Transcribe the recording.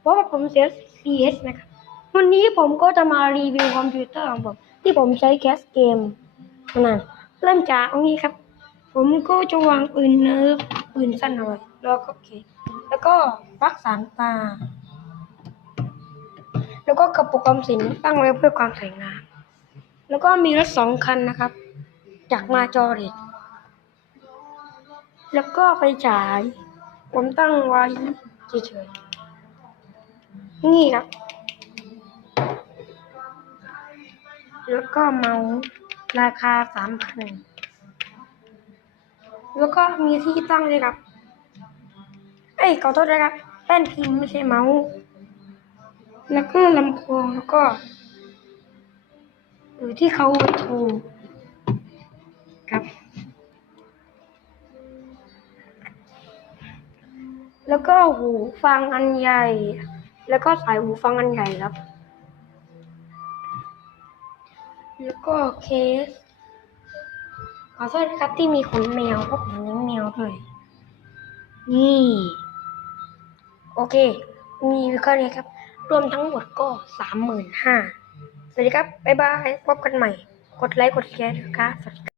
เพราะว่าผมเสีย CS นะครับ วันนี้ผมก็จะมารีวิวคอมพิวเตอร์ของผม ที่ผมใช้แคสเกมนั่นเริ่มจากตรงนี้ครับ ผมก็จะวางปืนเนิร์ฟปืนสั้นเอาไว้แล้วก็โอเค แล้วก็ปลั๊กสามตา แล้วก็กระปุกออมสินตั้งไว้เพื่อความสวยงาม แล้วก็มีรถสองคันนะครับ จากมาจอเรดแล้วก็ไฟฉาย ผมตั้งไว้เฉยๆ นี่ครับ แล้วก็เมาส์ราคาสามพันแล้วก็มีที่ตั้งด้วยครับ เอ้ยขอโทษนะครับแป้นพิมพ์ไม่ใช่เมาส์แล้วก็ลำโพงแล้วก็หรือที่เขาโทรครับ แล้วก็หูฟังอันใหญ่ แล้วก็สายหูฟังอันใหญ่ครับ แล้วก็เคส ขอโทษนะครับที่มีขนแมวเพราะผมเลี้ยงแมวด้วย นี่ โอเค มีแค่นี้ครับ รวมทั้งหมดก็สามหมื่นห้าสวัสดีครับ บ๊ายบาย พบกันใหม่ กดไลค์ กดแชร์ด้วยครับสวัสดี